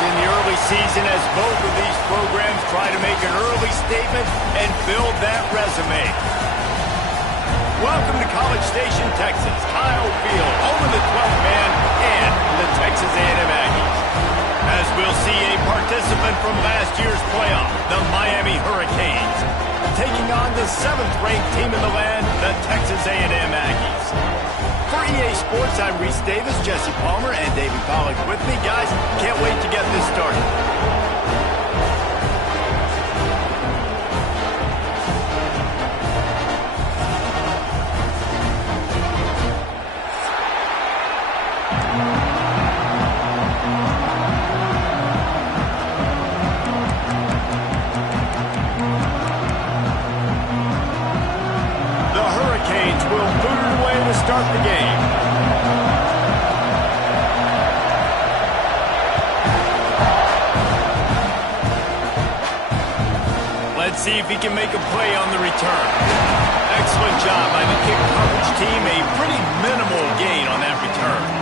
in the early season as both of these programs try to make an early statement and build that resume. Welcome to College Station, Texas, Kyle Field, home of the 12th man and the Texas A&M Aggies. As we'll see a participant from last year's playoff, the Miami Hurricanes, taking on the 7th-ranked team in the land, the Texas A&M Aggies. For EA Sports, I'm Reese Davis, Jesse Palmer, and Davey Pollack with me. Guys, can't wait to get this started. Start the game. Let's see if he can make a play on the return. Excellent job by the kick coverage team. A pretty minimal gain on that return.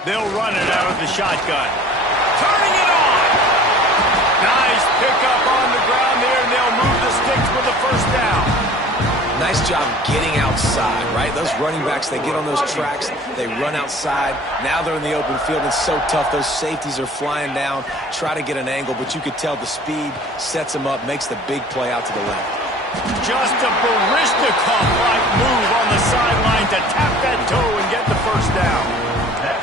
They'll run it out of the shotgun. Turning it on. Nice pickup on the ground there, and they'll move the sticks with the first down. Nice job getting outside, right? Those running backs, they get on those tracks, they run outside. Now they're in the open field. It's so tough. Those safeties are flying down, try to get an angle, but you could tell the speed sets them up, makes the big play out to the left. Just a Baryshnikov-like move on the sideline to tap that toe and get the first down.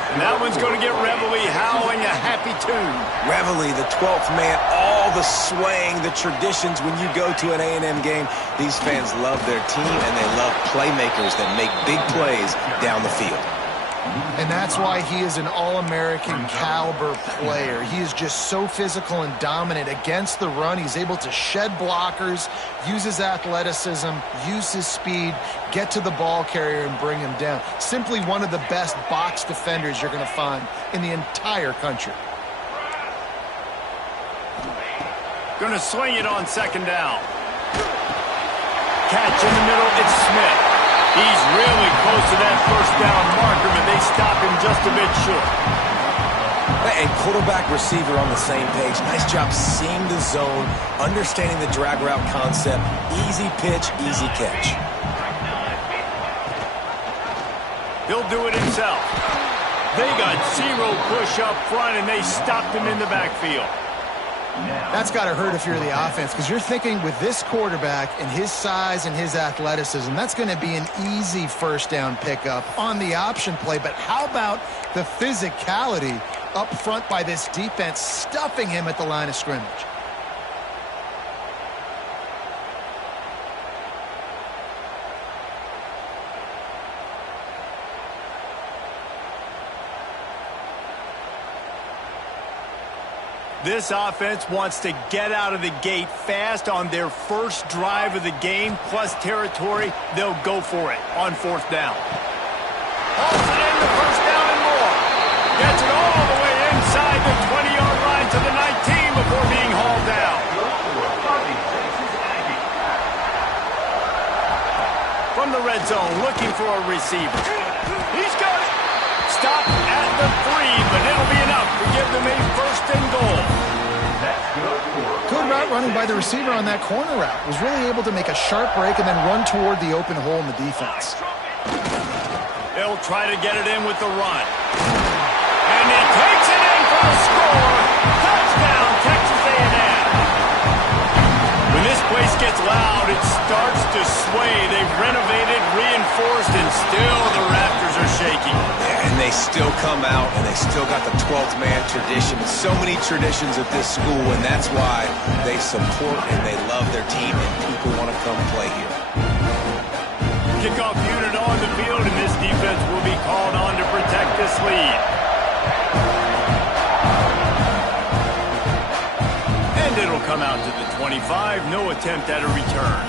And that one's going to get Reveille howling a happy tune. Reveille, the 12th man, all the swaying, the traditions when you go to an A&M game. These fans love their team, and they love playmakers that make big plays down the field. And that's why he is an All-American caliber player. He is just so physical and dominant against the run. He's able to shed blockers, use his athleticism, use his speed, get to the ball carrier and bring him down. Simply one of the best box defenders you're going to find in the entire country. Going to swing it on second down. Catch in the middle, it's Smith. He's really close to that first down marker, but they stop him just a bit short. And quarterback receiver on the same page. Nice job seeing the zone, understanding the drag route concept. Easy pitch, easy catch. He'll do it himself. They got zero push up front, and they stopped him in the backfield. That's got to hurt if you're the offense, because you're thinking with this quarterback and his size and his athleticism, that's going to be an easy first down pickup on the option play. But how about the physicality up front by this defense, stuffing him at the line of scrimmage? This offense wants to get out of the gate fast on their first drive of the game, plus territory. They'll go for it on fourth down. Hauls it in the first down and more. Gets it all the way inside the 20-yard line to the 19 before being hauled down. From the red zone, looking for a receiver. He's got it. Stop at the 3, but it'll be enough to give them a first and goal. Good route running by the receiver on that corner route. Was really able to make a sharp break and then run toward the open hole in the defense. They'll try to get it in with the run. And he takes it in for the score. Touchdown, Texas A&M. When this place gets loud, it starts to sway. They've renovated, reinforced, and still the rafters are shaking. Yeah, and they still come out, and they still got the 12th man tradition. So many traditions at this school, and that's why they support and they love their team, and people want to come play here. Kickoff unit on the field, and this defense will be called on to protect this lead. And it'll come come out to the 25. No attempt at a return.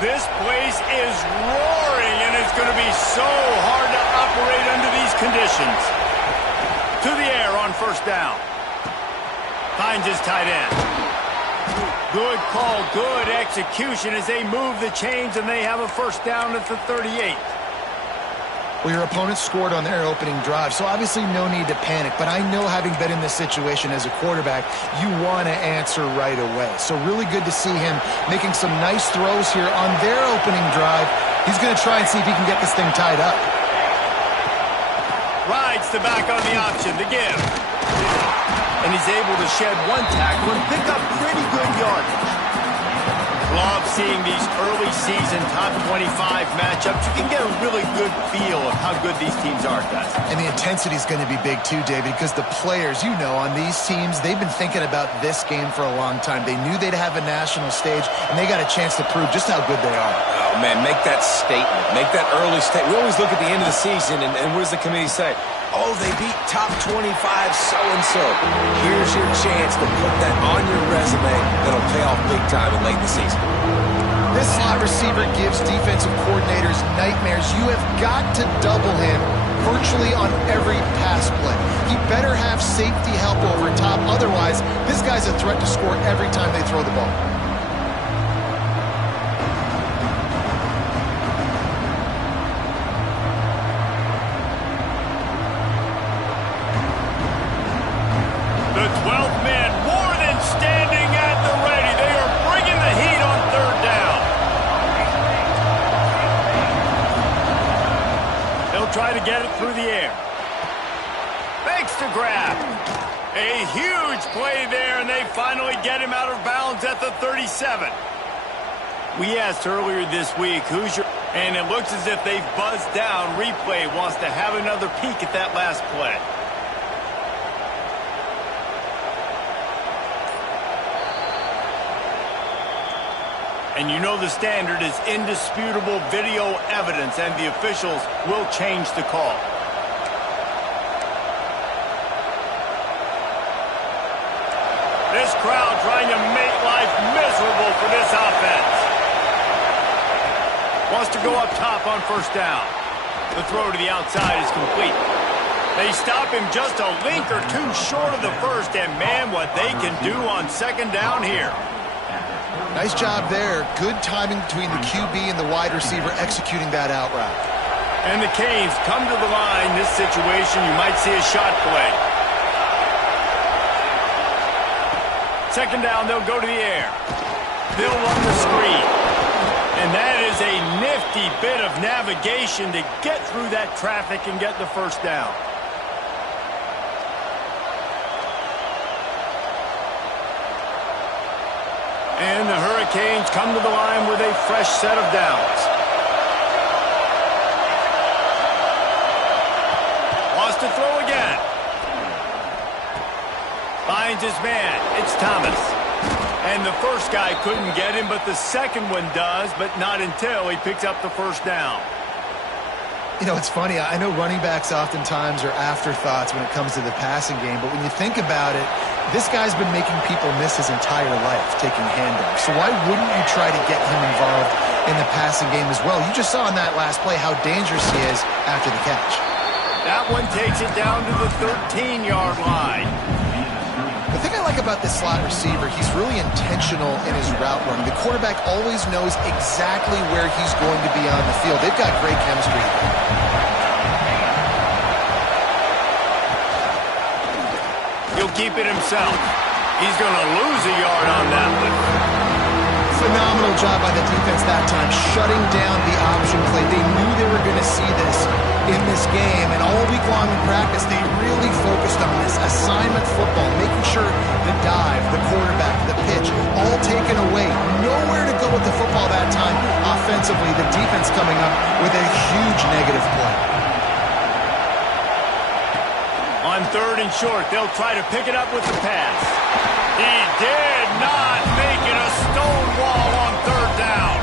This place is roaring, and it's going to be so hard to operate under these conditions. To the air on first down. Finds his tight end. Good call, good execution as they move the chains, and they have a first down at the 38. Well, your opponent scored on their opening drive, so obviously no need to panic. But I know, having been in this situation as a quarterback, you want to answer right away. So really good to see him making some nice throws here on their opening drive. He's going to try and see if he can get this thing tied up. Rides the back on the option, the give. And he's able to shed one tackle and pick up pretty good yardage. Love seeing these early season top 25 matchups. You can get a really good feel of how good these teams are, guys. And the intensity is going to be big too, David, because the players, you know, on these teams, they've been thinking about this game for a long time. They knew they'd have a national stage, and they got a chance to prove just how good they are. Oh, man, make that statement. Make that early statement. We always look at the end of the season, and what does the committee say? Oh, they beat top 25 so-and-so. Here's your chance to put that on your resume that'll pay off big time in late in the season. This slot receiver gives defensive coordinators nightmares. You have got to double him virtually on every pass play. He better have safety help over top. Otherwise, this guy's a threat to score every time they throw the ball. The 12th man more than standing at the ready. They are bringing the heat on third down. They'll try to get it through the air. Fakes to grab. A huge play there, and they finally get him out of bounds at the 37. We asked earlier this week, who's your... And it looks as if they've buzzed down. Replay wants to have another peek at that last play. And you know the standard is indisputable video evidence, and the officials will change the call. This crowd trying to make life miserable for this offense. Wants to go up top on first down. The throw to the outside is complete. They stop him just a link or two short of the first, and man, what they can do on second down here. Nice job there. Good timing between the QB and the wide receiver executing that out route. And the Canes come to the line. This situation, you might see a shot play. Second down, they'll go to the air. They'll run the screen. And that is a nifty bit of navigation to get through that traffic and get the first down. And the Hurricanes come to the line with a fresh set of downs. Wants to throw again. Finds his man. It's Thomas. And the first guy couldn't get him, but the second one does, but not until he picks up the first down. You know, it's funny. I know running backs oftentimes are afterthoughts when it comes to the passing game, but when you think about it, this guy's been making people miss his entire life taking handoffs. So why wouldn't you try to get him involved in the passing game as well? You just saw in that last play how dangerous he is after the catch. That one takes it down to the 13-yard line. The thing I like about this slot receiver, he's really intentional in his route running. The quarterback always knows exactly where he's going to be on the field. They've got great chemistry. He'll keep it himself. He's going to lose a yard on that one. Phenomenal job by the defense that time, shutting down the option play. They knew they were going to see this in this game, and all week long in practice, they really focused on this assignment football, making sure the dive, the quarterback, the pitch, all taken away. Nowhere to go with the football that time offensively. The defense coming up with a huge negative play. On third and short, they'll try to pick it up with the pass. He did not make it a stone wall on third down.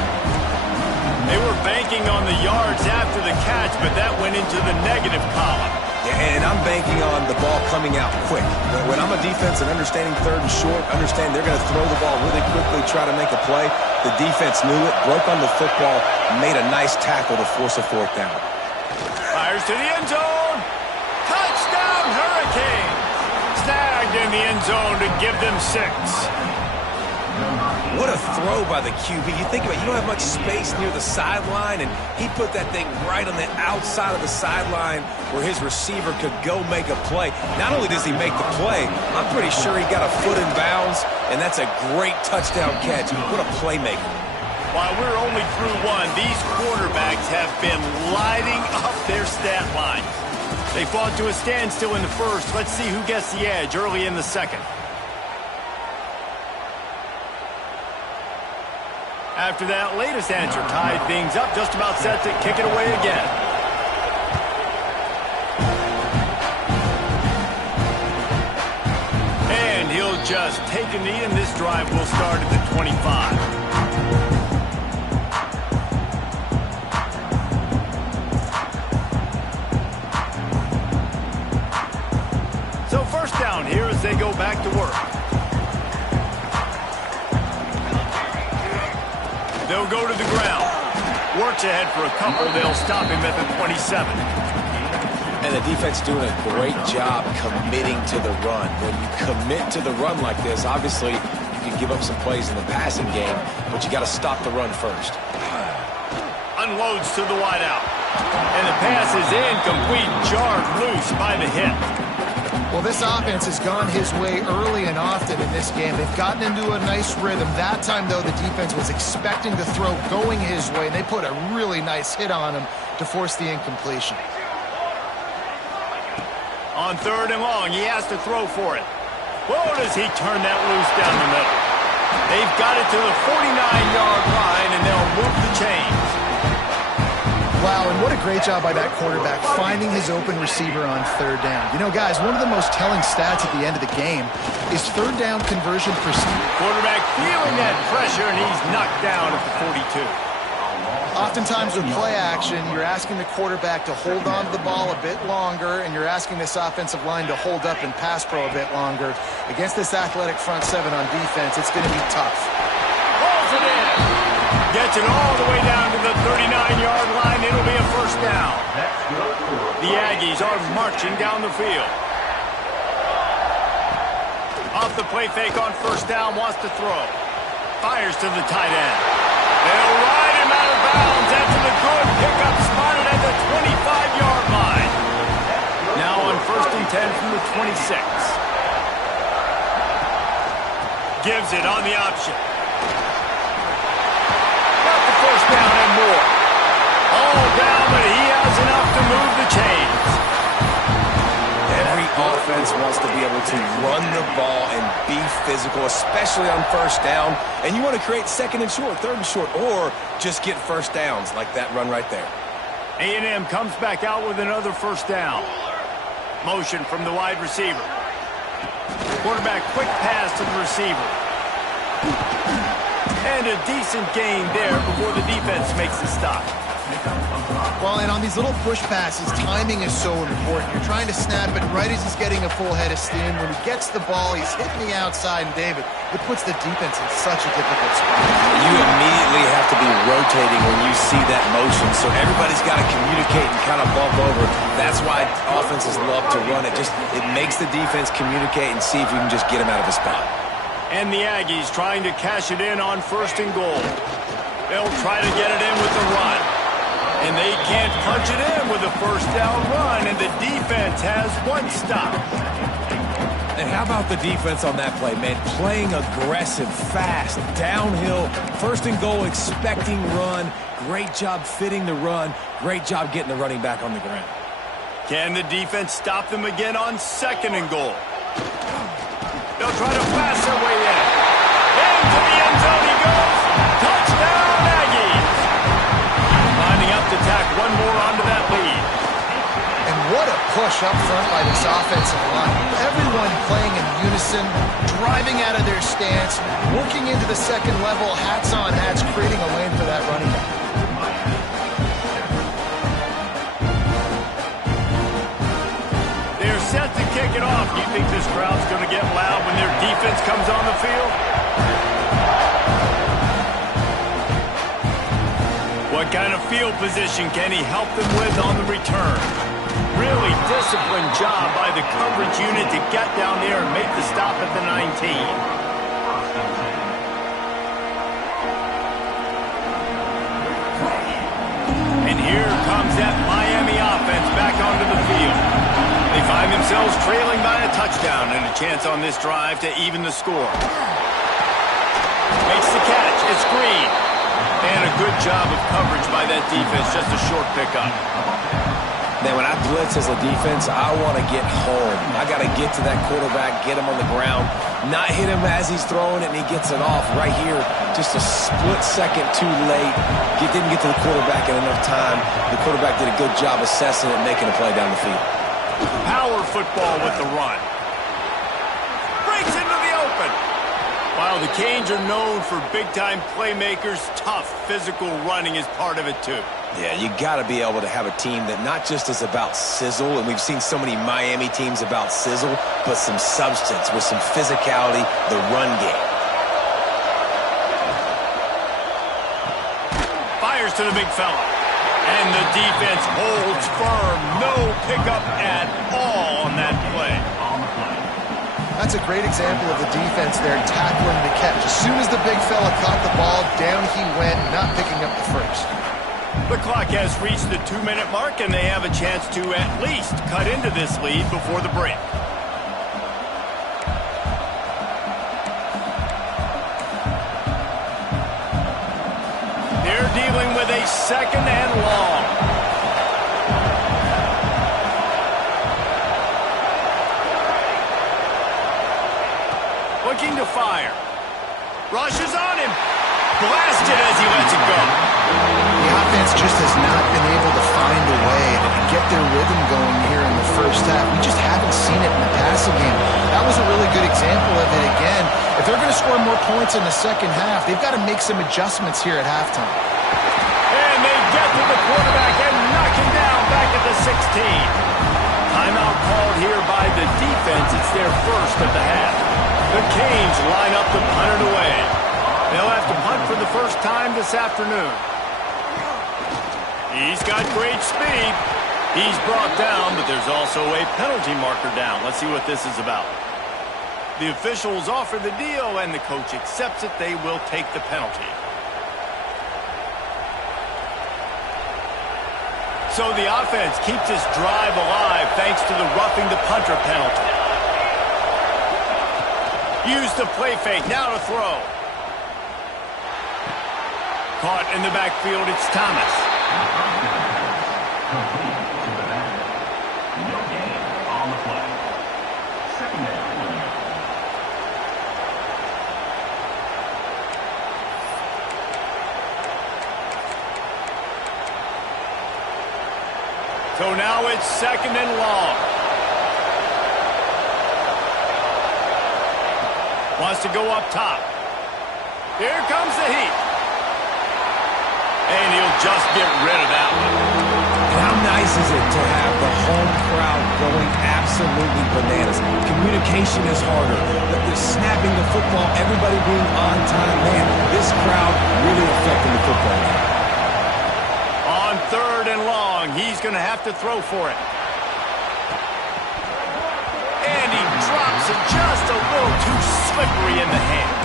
They were banking on the yards after the catch, but that went into the negative column. And I'm banking on the ball coming out quick. When I'm a defense and understanding third and short, understand they're going to throw the ball really quickly, try to make a play. The defense knew it, broke on the football, made a nice tackle to force a fourth down. Fires to the end zone. Touchdown, Hurricanes. Snagged in the end zone to give them 6. What a throw by the QB. You think about it, you don't have much space near the sideline, and he put that thing right on the outside of the sideline where his receiver could go make a play. Not only does he make the play, I'm pretty sure he got a foot in bounds, and that's a great touchdown catch. What a playmaker. While we're only through 1, these quarterbacks have been lighting up their stat lines. They fought to a standstill in the first. Let's see who gets the edge early in the second. After that latest answer tied things up, just about set to kick it away again. And he'll just take a knee, and this drive will start at the 25. So first down here as they go back to work. They'll go to the ground. Works ahead for a couple. They'll stop him at the 27. And the defense doing a great job committing to the run. When you commit to the run like this, obviously you can give up some plays in the passing game, but you got to stop the run first. Unloads to the wideout. And the pass is incomplete, jarred loose by the hit. Well, this offense has gone his way early and often in this game. They've gotten into a nice rhythm. That time, though, the defense was expecting the throw going his way, and they put a really nice hit on him to force the incompletion. On 3rd and long, he has to throw for it. Whoa, does he turn that loose down the middle. They've got it to the 49-yard line, and they'll move the chains. Wow, and what a great job by that quarterback finding his open receiver on 3rd down. You know, guys, one of the most telling stats at the end of the game is 3rd down conversion percentage. Quarterback feeling that pressure, and he's knocked down at the 42. Oftentimes with play action, you're asking the quarterback to hold on to the ball a bit longer, and you're asking this offensive line to hold up and pass pro a bit longer. Against this athletic front 7 on defense, it's going to be tough. Pulls it in. Gets it all the way down to the 39-yard line. It'll be a first down. The Aggies are marching down the field. Off the play fake on first down, wants to throw. Fires to the tight end. They'll ride him out of bounds after the good pickup spotted at the 25-yard line. Now on 1st and 10 from the 26. Gives it on the option. First down and more. All down, but he has enough to move the chains. Every offense wants to be able to run the ball and be physical, especially on first down. And you want to create 2nd and short, 3rd and short, or just get first downs like that run right there. A&M comes back out with another first down. Motion from the wide receiver. Quarterback quick pass to the receiver. And a decent gain there before the defense makes the stop. Well, and on these little push passes, timing is so important. You're trying to snap it right as he's getting a full head of steam. When he gets the ball, he's hitting the outside, and David, it puts the defense in such a difficult spot. You immediately have to be rotating when you see that motion, so everybody's got to communicate and kind of bump over. That's why offenses love to run it. It makes the defense communicate and see if you can just get him out of his spot. And the Aggies trying to cash it in on 1st and goal. They'll try to get it in with the run. And they can't punch it in with a first down run, and the defense has one stop. And how about the defense on that play, man? Playing aggressive, fast, downhill, 1st and goal, expecting run. Great job fitting the run. Great job getting the running back on the ground. Can the defense stop them again on 2nd and goal? They'll try to pass their way in. Into the end zone he goes. Touchdown, Aggies. Lining up to tack one more onto that lead. And what a push up front by this offensive line. Everyone playing in unison, driving out of their stance, working into the 2nd level, hats on hats, creating a lane for that running back. set to kick it off. You think this crowd's going to get loud when their defense comes on the field? What kind of field position can he help them with on the return? Really disciplined job by the coverage unit to get down there and make the stop at the 19. And here comes that Miami offense back onto the field. They find themselves trailing by a touchdown and a chance on this drive to even the score. Makes the catch. It's Green. And a good job of coverage by that defense. Just a short pickup. Man, when I blitz as a defense, I want to get home. I got to get to that quarterback, get him on the ground, not hit him as he's throwing it, and he gets it off right here. Just a split second too late. Didn't get to the quarterback in enough time. The quarterback did a good job assessing it and making a play down the field. Power football with the run. Breaks into the open. While the Canes are known for big-time playmakers, tough physical running is part of it too. Yeah, you got to be able to have a team that not just is about sizzle, and we've seen so many Miami teams about sizzle, but some substance with some physicality, the run game. Fires to the big fella. And the defense holds firm. No pickup at all on that play. That's a great example of the defense there tackling the catch. As soon as the big fella caught the ball, down he went, not picking up the first. The clock has reached the 2-minute mark, and they have a chance to at least cut into this lead before the break. They're dealing with a second and long. Looking to fire. Rushes on him. Blasted as he lets it go. The offense just has not been able to find a way to get their rhythm going here in the first half. We just haven't seen it in the passing game. That was a really good example of it again. If they're going to score more points in the second half, they've got to make some adjustments here at halftime. And they get to the quarterback and knock him down back at the 16. Timeout called here by the defense. It's their first of the half. The Canes line up to punt it away. They'll have to punt for the first time this afternoon. He's got great speed. He's brought down, but there's also a penalty marker down. Let's see what this is about. The officials offer the deal, and the coach accepts it. They will take the penalty. So the offense keeps this drive alive thanks to the roughing the punter penalty. Use the play fake. Now to throw. Caught in the backfield, it's Thomas. No gain on the play. Second down. So now it's second and long. Wants to go up top. Here comes the heat. And he'll just get rid of that one. And how nice is it to have the home crowd going absolutely bananas? Communication is harder. The snapping the football, everybody being on time. Man, this crowd really affecting the football game. On third and long, he's going to have to throw for it. And he drops it just a little too slippery in the hands.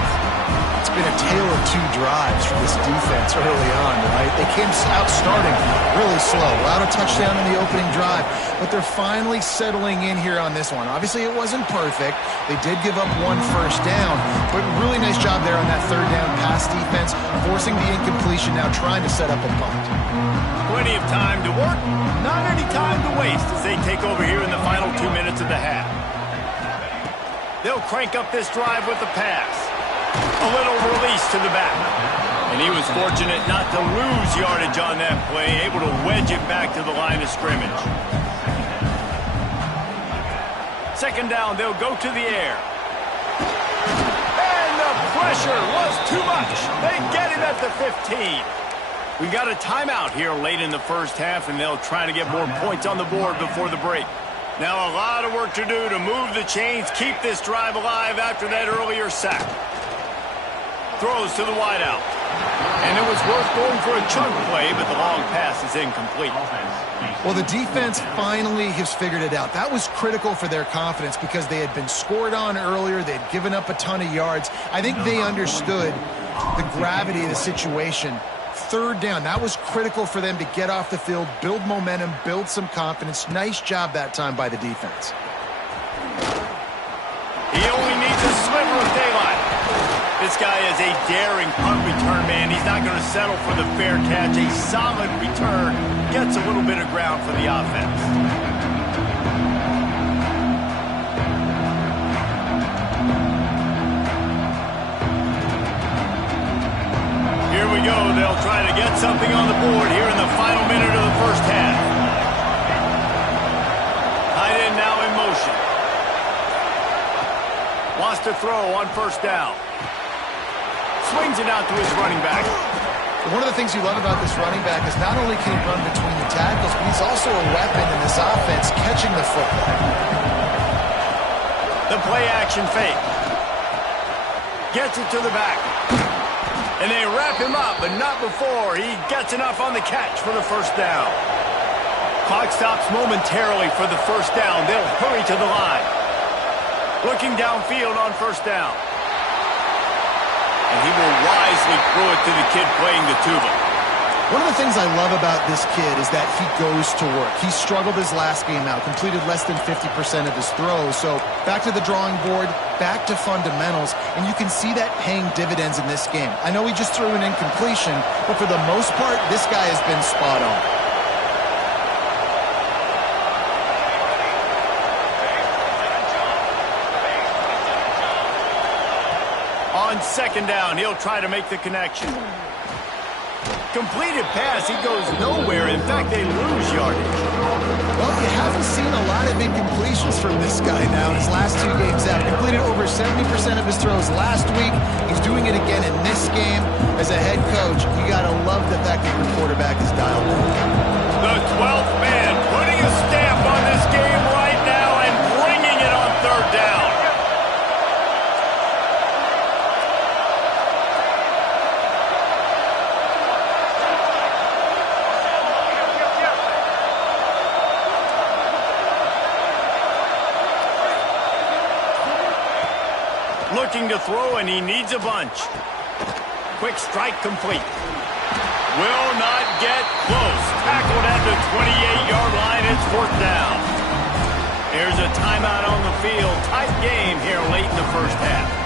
It's been a tale of two drives for this defense early on, right? They came out starting really slow, allowed a touchdown in the opening drive, but they're finally settling in here on this one. Obviously, it wasn't perfect. They did give up one first down, but really nice job there on that third down pass defense, forcing the incompletion, now trying to set up a punt. Plenty of time to work, not any time to waste as they take over here in the final 2 minutes of the half. They'll crank up this drive with the pass. A little release to the back. And he was fortunate not to lose yardage on that play, able to wedge it back to the line of scrimmage. Second down, they'll go to the air. And the pressure was too much. They get him at the 15. We got a timeout here late in the first half, and they'll try to get more points on the board before the break. Now a lot of work to do to move the chains, keep this drive alive after that earlier sack. Throws to the wideout. And it was worth going for a chunk play, but the long pass is incomplete. Well, the defense finally has figured it out. That was critical for their confidence because they had been scored on earlier. They had given up a ton of yards. I think they understood the gravity of the situation. Third down, that was critical for them to get off the field, build momentum, build some confidence. Nice job that time by the defense. He only needs a sliver of daylight. This guy is a daring punt return man. He's not going to settle for the fair catch. A solid return gets a little bit of ground for the offense. Here we go. They'll try to get something on the board here in the final minute of the first half. Tight end now in motion. Wants to throw on first down. Swings it out to his running back. One of the things you love about this running back is not only can he run between the tackles, but he's also a weapon in this offense, catching the football. The play action fake. Gets it to the back. And they wrap him up, but not before he gets enough on the catch for the first down. Clock stops momentarily for the first down. They'll hurry to the line. Looking downfield on first down. And he will wisely throw it to the kid playing the tuba. One of the things I love about this kid is that he goes to work. He struggled his last game out, completed less than 50% of his throws. So back to the drawing board, back to fundamentals, and you can see that paying dividends in this game. I know he just threw an incompletion, but for the most part, this guy has been spot on. On second down, he'll try to make the connection. Completed pass, he goes nowhere. In fact, they lose yardage. Well, you haven't seen a lot of incompletions from this guy now in his last two games out. Completed over 70% of his throws last week. He's doing it again in this game. As a head coach, you got to love the fact that your quarterback is dialed in. The 12th man putting a stamp on this game right now and bringing it on third down. Looking to throw, and he needs a bunch. Quick strike complete. Will not get close. Tackled at the 28-yard line. It's fourth down. There's a timeout on the field. Tight game here late in the first half.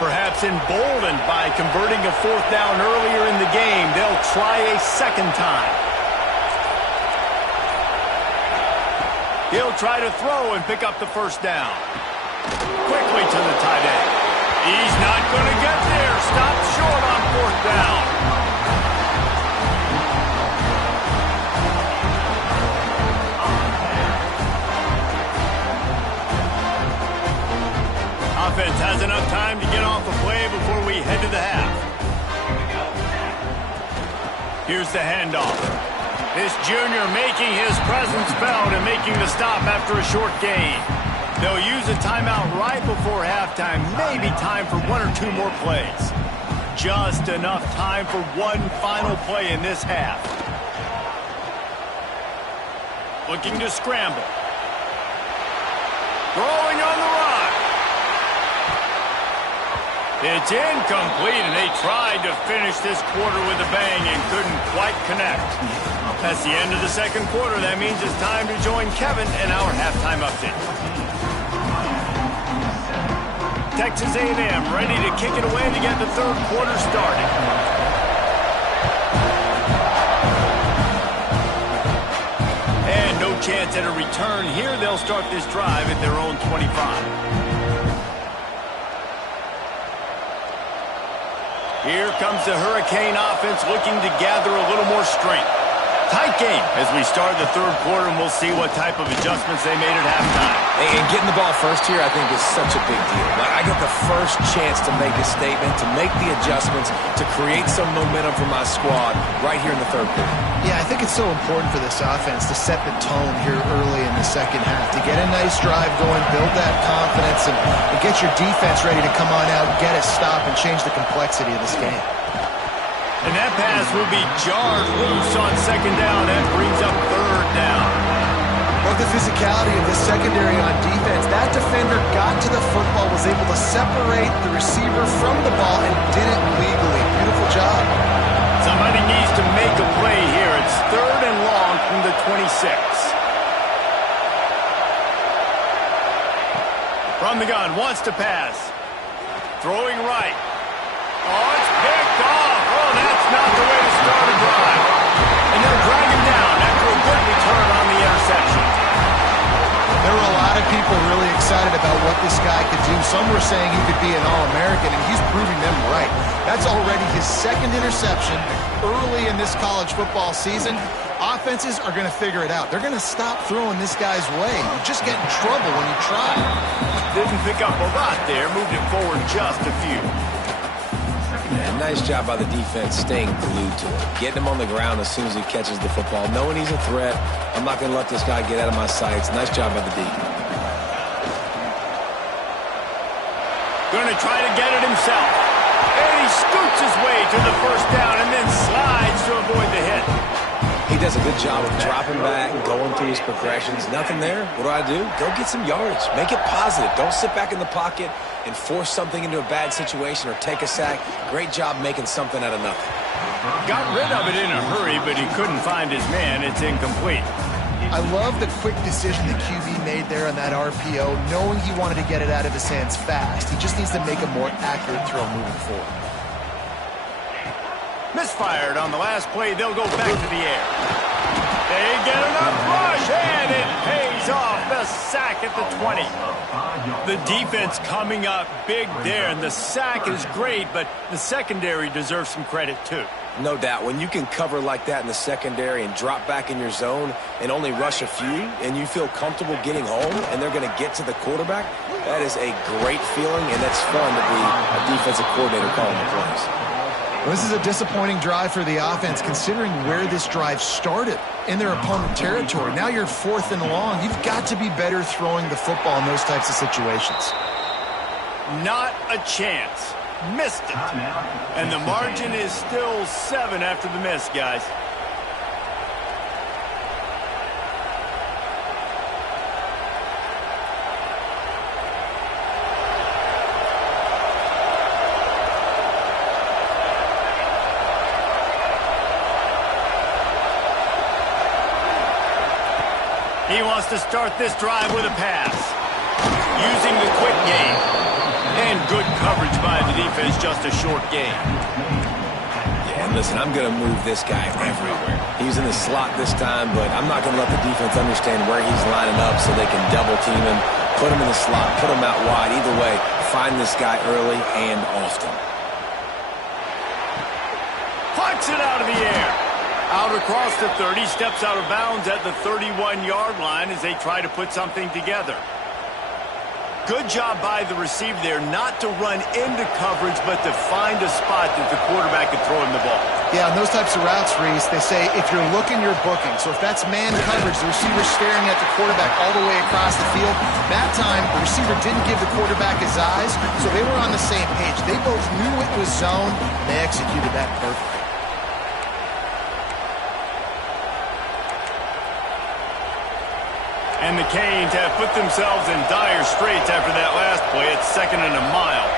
Perhaps emboldened by converting a fourth down earlier in the game, they'll try a second time. He'll try to throw and pick up the first down. Quickly to the tight end. He's not going to get there. Stopped short on fourth down. Offense has enough time to get off the play before we head to the half. Here's the handoff. This junior making his presence felt and making the stop after a short gain. They'll use a timeout right before halftime. Maybe time for one or two more plays. Just enough time for one final play in this half. Looking to scramble. Throwing on the run. It's incomplete, and they tried to finish this quarter with a bang and couldn't quite connect. That's the end of the second quarter. That means it's time to join Kevin in our halftime update. Texas A&M ready to kick it away to get the third quarter started. And no chance at a return here. They'll start this drive at their own 25. Here comes the Hurricane offense looking to gather a little more strength. Tight game as we start the third quarter, and we'll see what type of adjustments they made at halftime. And getting the ball first here, I think, is such a big deal. Like, I get the first chance to make a statement, to make the adjustments, to create some momentum for my squad right here in the third quarter. Yeah, I think it's so important for this offense to set the tone here early in the second half, to get a nice drive going, build that confidence, and get your defense ready to come on out, get a stop, and change the complexity of this game. And that pass will be jarred loose on second down. That brings up third down. Well, the physicality of the secondary on defense, that defender got to the football, was able to separate the receiver from the ball, and did it legally. Beautiful job. Somebody needs to make a play here. It's third and long from the 26. From the gun, wants to pass. Throwing right. Oh, it's picked off. Oh, that's not the way to start a drive. And they'll drag him down after a good return on the interception. There were a lot of people really excited about what this guy could do. Some were saying he could be an All-American, and he's proving them right. That's already his second interception early in this college football season. Offenses are going to figure it out. They're going to stop throwing this guy's way. You just get in trouble when you try. Didn't pick up a lot there. Moved it forward just a few. Yeah, nice job by the defense staying glued to it. Getting him on the ground as soon as he catches the football. Knowing he's a threat. I'm not going to let this guy get out of my sights. Nice job by the D. Going to try to get it himself. And he scoots his way to the first down and then slides to avoid the hit. He does a good job of dropping back, going through his progressions. Nothing there. What do? Go get some yards. Make it positive. Don't sit back in the pocket and force something into a bad situation or take a sack. Great job making something out of nothing. Got rid of it in a hurry, but he couldn't find his man. It's incomplete. I love the quick decision the QB made there on that RPO, knowing he wanted to get it out of his hands fast. He just needs to make a more accurate throw moving forward. Misfired on the last play. They'll go back to the air. They get enough rush, and it pays off. The sack at the 20. The defense coming up big there, and the sack is great, but the secondary deserves some credit too. No doubt. When you can cover like that in the secondary and drop back in your zone and only rush a few, and you feel comfortable getting home, and they're going to get to the quarterback, that is a great feeling, and it's fun to be a defensive coordinator calling the plays. Well, this is a disappointing drive for the offense, considering where this drive started in their opponent territory. Now you're fourth and long. You've got to be better throwing the football in those types of situations. Not a chance. Missed it. And the margin is still 7 after the miss, guys. He wants to start this drive with a pass. Using the quick game. And good coverage by the defense, just a short game. Yeah, and listen, I'm going to move this guy everywhere. He's in the slot this time, but I'm not going to let the defense understand where he's lining up so they can double team him, put him in the slot, put him out wide. Either way, find this guy early and often. Punts it out of the air. Out across the 30, steps out of bounds at the 31-yard line as they try to put something together. Good job by the receiver there not to run into coverage, but to find a spot that the quarterback could throw him the ball. Yeah, on those types of routes, Reese, they say if you're looking, you're booking. So if that's man coverage, the receiver's staring at the quarterback all the way across the field. That time, the receiver didn't give the quarterback his eyes, so they were on the same page. They both knew it was zone, and they executed that perfectly. And the Canes have put themselves in dire straits after that last play. It's 2nd and a mile.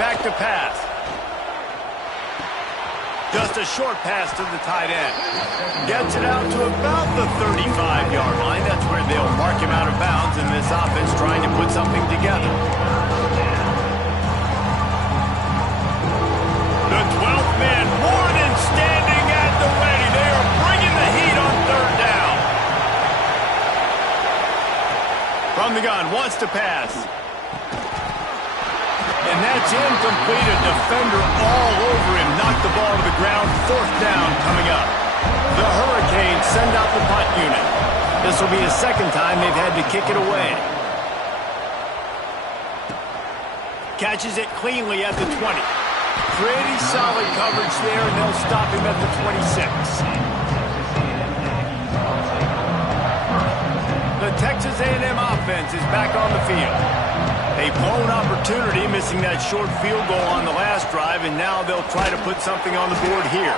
Back to pass. Just a short pass to the tight end. Gets it out to about the 35-yard line. That's where they'll mark him out of bounds, and this offense trying to put something together. The 12th man, Warden, standing at the ready. They are bringing the heat on third down. From the gun, wants to pass. And that's incomplete. A defender all over him. Knocked the ball to the ground. 4th down coming up. The Hurricanes send out the punt unit. This will be the second time they've had to kick it away. Catches it cleanly at the 20. Pretty solid coverage there, and they'll stop him at the 26. The Texas A&M offense is back on the field. A blown opportunity, missing that short field goal on the last drive, and now they'll try to put something on the board here.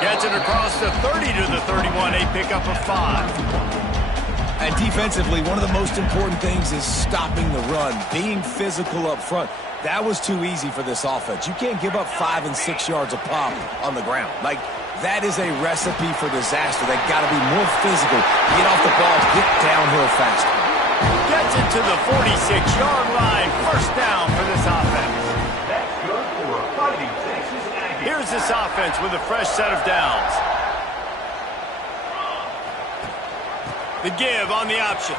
Gets it across the 30 to the 31, a pickup of 5. And defensively, one of the most important things is stopping the run, being physical up front. That was too easy for this offense. You can't give up 5 and 6 yards a pop on the ground. Like, that is a recipe for disaster. They got to be more physical, get off the ball, get downhill faster. Gets it to the 46-yard line. First down for this offense. That's good for a Fighting Texas Aggies. Here's this offense with a fresh set of downs. The give on the option.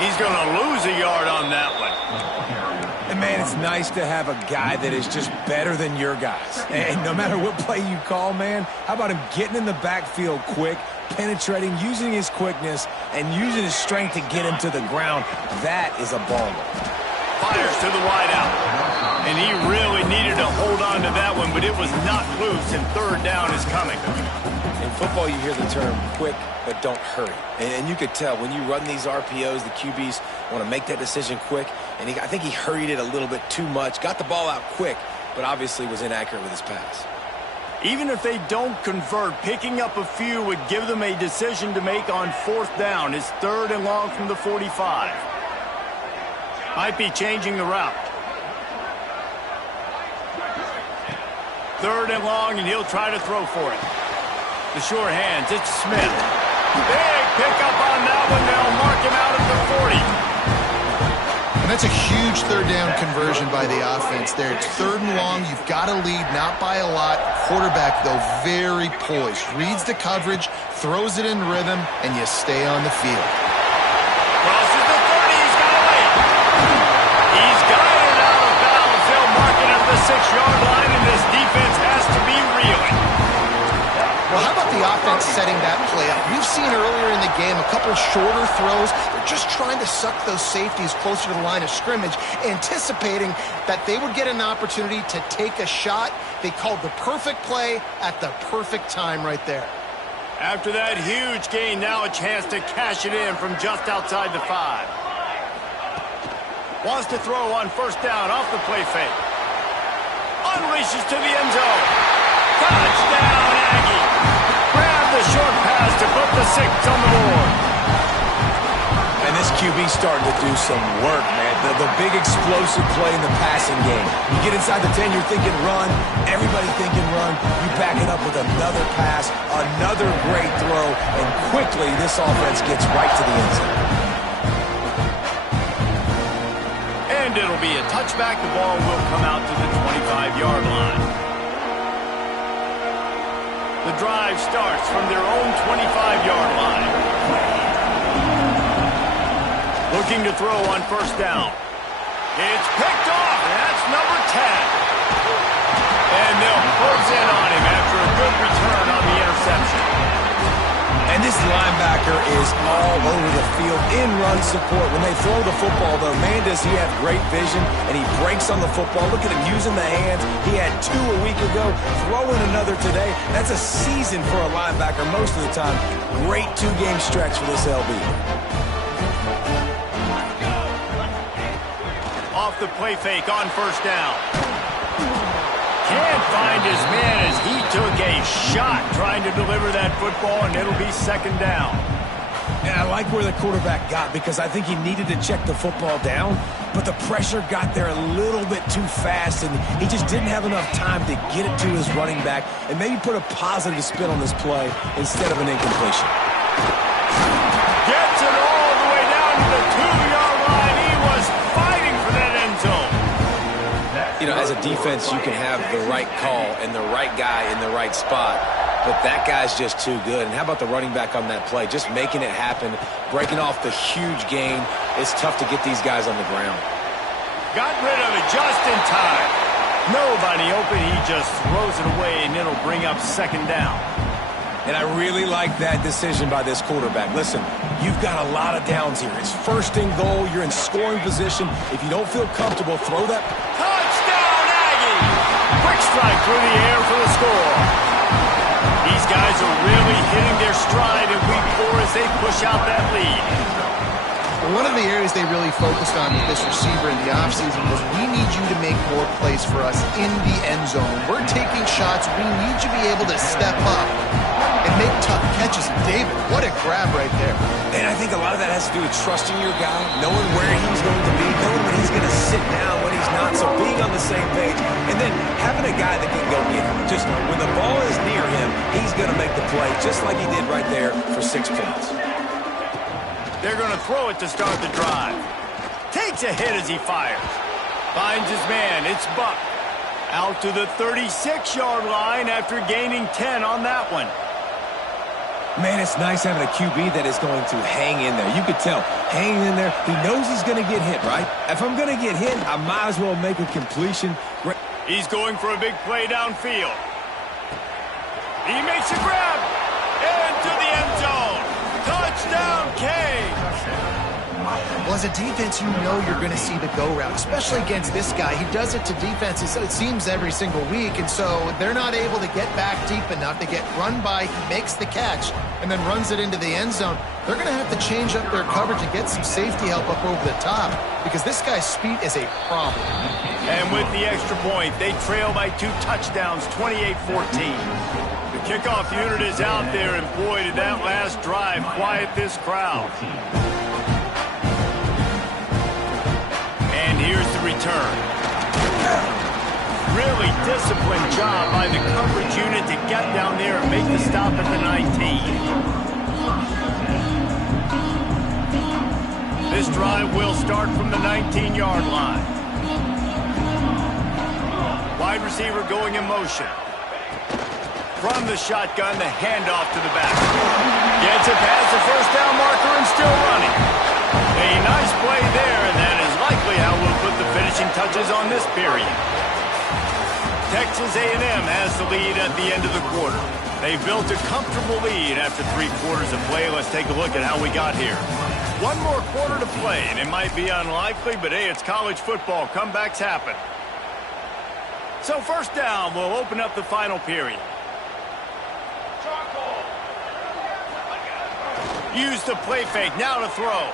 He's going to lose a yard on that one. And, man, it's nice to have a guy that is just better than your guys. And no matter what play you call, man, how about him getting in the backfield quick, penetrating, using his quickness, and using his strength to get him to the ground. That is a baller. Fires to the wideout. And he really needed to hold on to that one, but it was not loose, and third down is coming. In football, you hear the term quick, but don't hurry. And you could tell when you run these RPOs, the QBs want to make that decision quick. And I think he hurried it a little bit too much, got the ball out quick, but obviously was inaccurate with his pass. Even if they don't convert, picking up a few would give them a decision to make on fourth down. It's 3rd and long from the 45. Might be changing the route. 3rd and long, and he'll try to throw for it. The short hands, it's Smith. Big pickup on that one. They'll mark him out at the 40. And that's a huge third down conversion by the offense there. It's 3rd and long. You've got to lead, not by a lot. Quarterback, though, very poised. Reads the coverage, throws it in rhythm, and you stay on the field. Crosses the 30. He's got to wait. He's got it out of bounds. They'll mark it at the 6-yard line, and this defense has to be reeling. Well, how about the offense setting that play up? We've seen earlier in the game a couple shorter throws. They're just trying to suck those safeties closer to the line of scrimmage, anticipating that they would get an opportunity to take a shot. They called the perfect play at the perfect time right there. After that huge gain, now a chance to cash it in from just outside the 5. Wants to throw on first down off the play fake. Unleashes to the end zone. Touchdown, Aggie. Grab the short pass to put the 6 on the board. And this QB's starting to do some work, man. The big explosive play in the passing game. You get inside the 10, you're thinking run. Everybody thinking run. You back it up with another pass, another great throw, and quickly this offense gets right to the end zone. And it'll be a touchback. The ball will come out to the 25-yard line. The drive starts from their own 25-yard line. Looking to throw on first down. It's picked off, and that's number 10. And they'll close in on him after a good return on the interception. And this linebacker is all over the field in run support. When they throw the football, though, man, does he have great vision, and he breaks on the football. Look at him using the hands. He had 2 a week ago, throwing another today. That's a season for a linebacker most of the time. Great 2-game stretch for this LB. Off the play fake on first down. Can't find his man as he took a shot trying to deliver that football, and it'll be second down. And I like where the quarterback got, because I think he needed to check the football down, but the pressure got there a little bit too fast, and he just didn't have enough time to get it to his running back and maybe put a positive spin on this play instead of an incompletion. Gets it all the way down to the 2-yard line. He was fighting for that end zone. You know, as a defense, you can have the right call and the right guy in the right spot, but that guy's just too good. And how about the running back on that play? Just making it happen, breaking off the huge gain. It's tough to get these guys on the ground. Got rid of it just in time. Nobody open. He just throws it away, and it'll bring up second down. And I really like that decision by this quarterback. Listen, you've got a lot of downs here. It's first and goal. You're in scoring position. If you don't feel comfortable, throw that. Touchdown, Aggie! Quick strike through the air for the score. These guys are really hitting their stride in week 4 as they push out that lead. One of the areas they really focused on with this receiver in the offseason was we need you to make more plays for us in the end zone. We're taking shots. We need you to be able to step up and make tough catches. And David, what a grab right there. And I think a lot of that has to do with trusting your guy, knowing where he's going to be, knowing when he's going to sit down, when he's not, so being on the same page, and then having a guy that can go get him. Just when the ball is near him, he's going to make the play, just like he did right there for 6 points. They're going to throw it to start the drive. Takes a hit as he fires. Finds his man. It's Buck. Out to the 36-yard line after gaining 10 on that one. Man, it's nice having a QB that is going to hang in there. You could tell, hanging in there. He knows he's going to get hit, right? If I'm going to get hit, I might as well make a completion. He's going for a big play downfield. He makes a grab. Into the end zone. Touchdown, Kane. Well, as a defense, you know you're going to see the go route, especially against this guy. He does it to defenses, it seems, every single week, and so they're not able to get back deep enough. They get run by, he makes the catch, and then runs it into the end zone. They're going to have to change up their coverage and get some safety help up over the top because this guy's speed is a problem. And with the extra point, they trail by 2 touchdowns, 28-14. The kickoff unit is out there, and boy, did that last drive quiet this crowd. And here's the return. Really disciplined job by the coverage unit to get down there and make the stop at the 19. This drive will start from the 19-yard line. Wide receiver going in motion. From the shotgun, the handoff to the back. Gets it past the first down marker and still running. A nice play there, and that is likely how we'll put the finishing touches on this period. Texas A&M has the lead at the end of the quarter. They built a comfortable lead after 3 quarters of play. Let's take a look at how we got here. 1 more quarter to play, and it might be unlikely, but hey, it's college football. Comebacks happen. So first down, we'll open up the final period. Use the play fake, now to throw.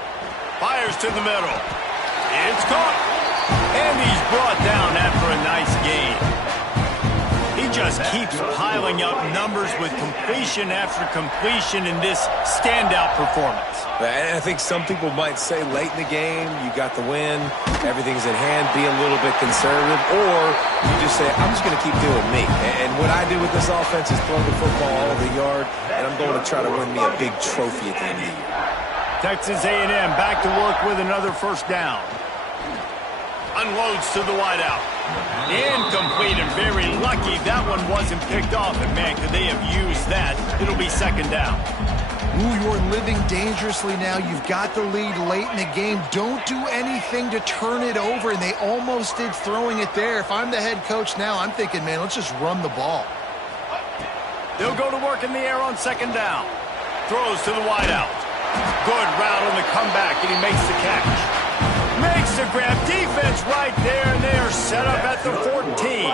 Fires to the middle. It's caught. And he's brought down after a nice gain. He just keeps piling up numbers with completion after completion in this standout performance. And I think some people might say late in the game, you got the win, everything's in hand, be a little bit conservative, or you just say, I'm just going to keep doing me. And what I do with this offense is throw the football all over the yard, and I'm going to try to win me a big trophy at the end of the year. Texas A&M back to work with another first down. Unloads to the wideout. Incomplete and very lucky that one wasn't picked off. And man, could they have used that? It'll be second down. Ooh, you're living dangerously now. You've got the lead late in the game. Don't do anything to turn it over, and they almost did throwing it there. If I'm the head coach now, I'm thinking, man, let's just run the ball. They'll go to work in the air on second down. Throws to the wideout. Good route on the comeback, and he makes the catch. Makes the grab. Defense right there, and they are set up at the 14.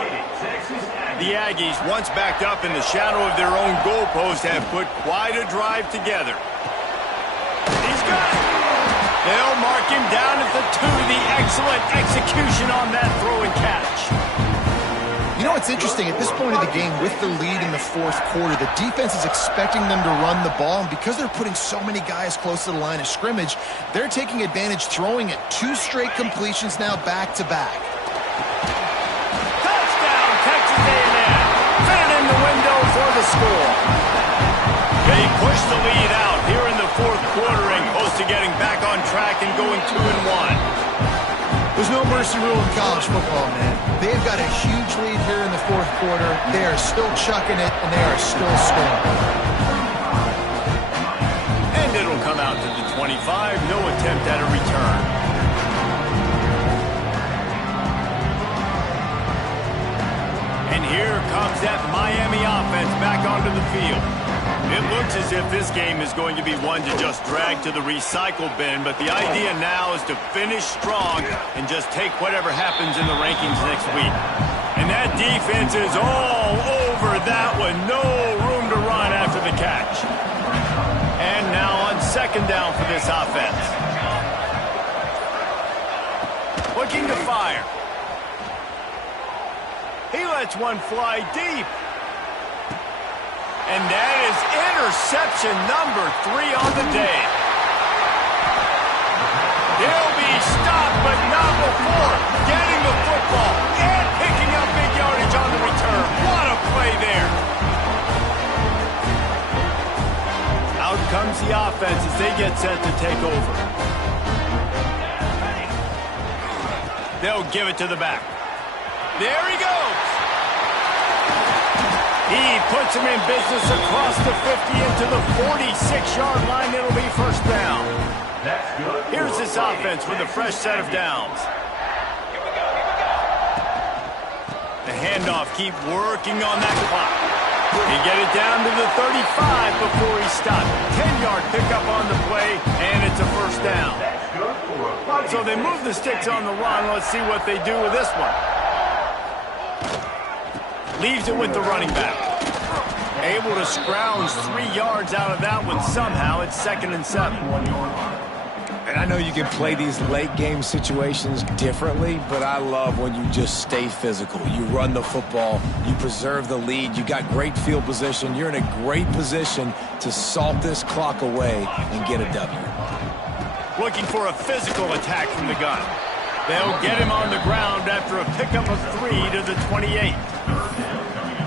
The Aggies, once backed up in the shadow of their own goalpost, have put quite a drive together. He's got it. They'll mark him down at the 2. The excellent execution on that throw and catch. You know what's interesting? At this point of the game, with the lead in the 4th quarter, the defense is expecting them to run the ball, and because they're putting so many guys close to the line of scrimmage, they're taking advantage, throwing it 2 straight completions now back-to-back. Touchdown, Texas A&M. Fit in the window for the score. They push the lead out here in the 4th quarter and close to getting back on track and going 2-1. There's no mercy rule in college football, man. They've got a huge lead here in the 4th quarter. They are still chucking it, and they are still scoring. And it'll come out to the 25. No attempt at a return. here comes that Miami offense back onto the field. It looks as if this game is going to be one to just drag to the recycle bin, but the idea now is to finish strong and just take whatever happens in the rankings next week. And that defense is all over that one. No room to run after the catch. And now on second down for this offense. Looking to fire. He lets one fly deep. And that is interception number 3 on the day. He'll be stopped, but not before getting the football and picking up big yardage on the return. What a play there. Out comes the offense as they get set to take over. They'll give it to the back. There he goes. He puts him in business across the 50 into the 46-yard line. It'll be first down. Here's this offense with a fresh set of downs. The handoff, keep working on that clock. He get it down to the 35 before he stopped. 10-yard pickup on the play, and it's a first down. So they move the sticks on the run. Let's see what they do with this one. Leaves it with the running back. Able to scrounge 3 yards out of that one somehow. It's 2nd and 7. And I know you can play these late game situations differently, but I love when you just stay physical. You run the football, you preserve the lead, you got great field position, you're in a great position to salt this clock away and get a W. Looking for a physical attack from the gun. They'll get him on the ground after a pickup of 3 to the 28.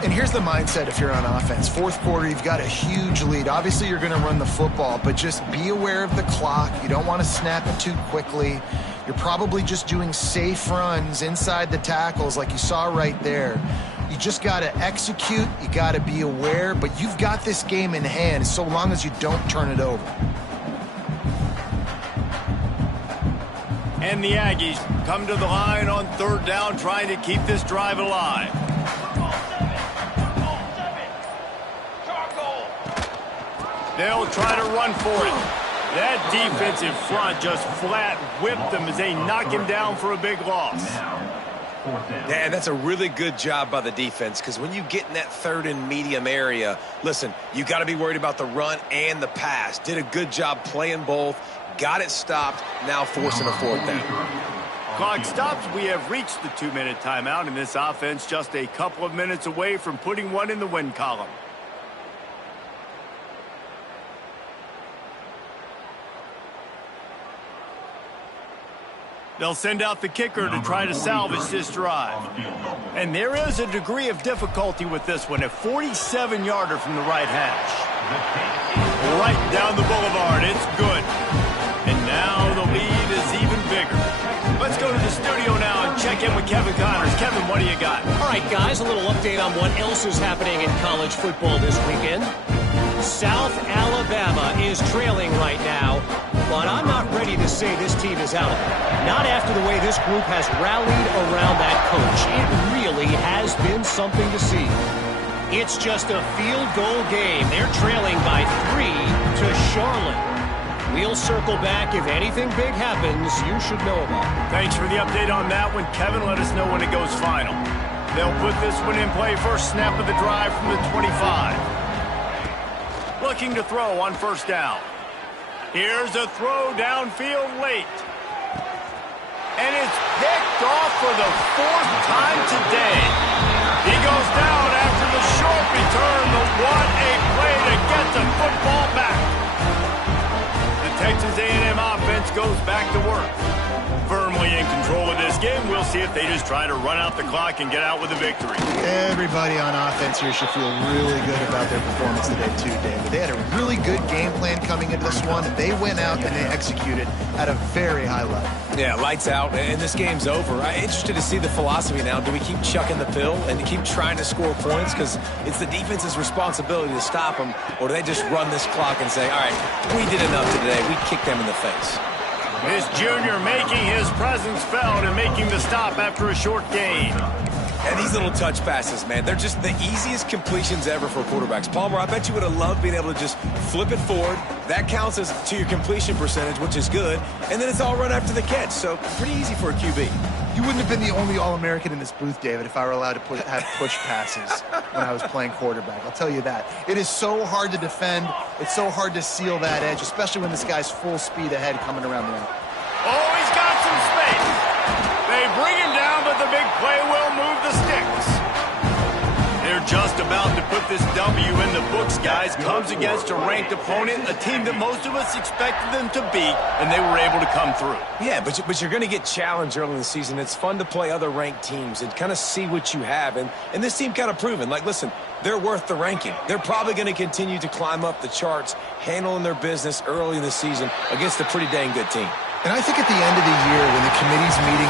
And here's the mindset if you're on offense. Fourth quarter, you've got a huge lead. Obviously, you're going to run the football, but just be aware of the clock. You don't want to snap it too quickly. You're probably just doing safe runs inside the tackles like you saw right there. You just got to execute. You got to be aware, but you've got this game in hand so long as you don't turn it over. And the Aggies come to the line on third down, trying to keep this drive alive. They'll try to run for it. That defensive front just flat whipped them as they knock him down for a big loss. Yeah, that's a really good job by the defense, because when you get in that third and medium area, listen, you got to be worried about the run and the pass. Did a good job playing both, got it stopped, now forcing a fourth down. Clock stops. We have reached the 2-minute timeout, and this offense just a couple of minutes away from putting one in the win column. They'll send out the kicker to try to salvage this drive. And there is a degree of difficulty with this one, a 47-yarder from the right hash. Right down the boulevard, it's good. And now the lead is even bigger. Let's go to the studio now and check in with Kevin Connors. Kevin, what do you got? All right, guys, a little update on what else is happening in college football this weekend. South Alabama is trailing right now, but I'm not ready to say this team is out. Not after the way this group has rallied around that coach. It really has been something to see. It's just a field goal game. They're trailing by 3 to Charlotte. We'll circle back. If anything big happens, you should know about it. Thanks for the update on that one, Kevin. Let us know when it goes final. They'll put this one in play. First snap of the drive from the 25. Looking to throw on first down. Here's a throw downfield late. And it's picked off for the 4th time today. He goes down after the short return, but what a play to get the football back. The Texas A&M offense goes back to work. Firmly in control of this game. We'll see if they just try to run out the clock and get out with a victory. Everybody on offense here should feel really good about their performance today too, David. They had a really good game plan coming into this one, and they went out and they executed at a very high level. Yeah, lights out, and this game's over. I'm interested to see the philosophy now. Do we keep chucking the pill and keep trying to score points because it's the defense's responsibility to stop them, or do they just run this clock and say, all right, we did enough today. We kicked them in the face. This junior making his presence felt and making the stop after a short gain. And these little touch passes, man, they're just the easiest completions ever for quarterbacks. Palmer, I bet you would have loved being able to just flip it forward. That counts as to your completion percentage, which is good. And then it's all run after the catch. So pretty easy for a QB. You wouldn't have been the only All-American in this booth, David, if I were allowed to have push passes when I was playing quarterback. I'll tell you that. It is so hard to defend. It's so hard to seal that edge, especially when this guy's full speed ahead coming around the end. Oh, he's got some space. They bring him down, but the big play will move the sticks. They're just about to put this W in the books, guys. Comes against a ranked opponent, a team that most of us expected them to beat, and they were able to come through. Yeah, but you're going to get challenged early in the season. It's fun to play other ranked teams and kind of see what you have. And this team kind of proven, like, listen, they're worth the ranking. They're probably going to continue to climb up the charts, handling their business early in the season against a pretty dang good team. And I think at the end of the year, when the committee's meeting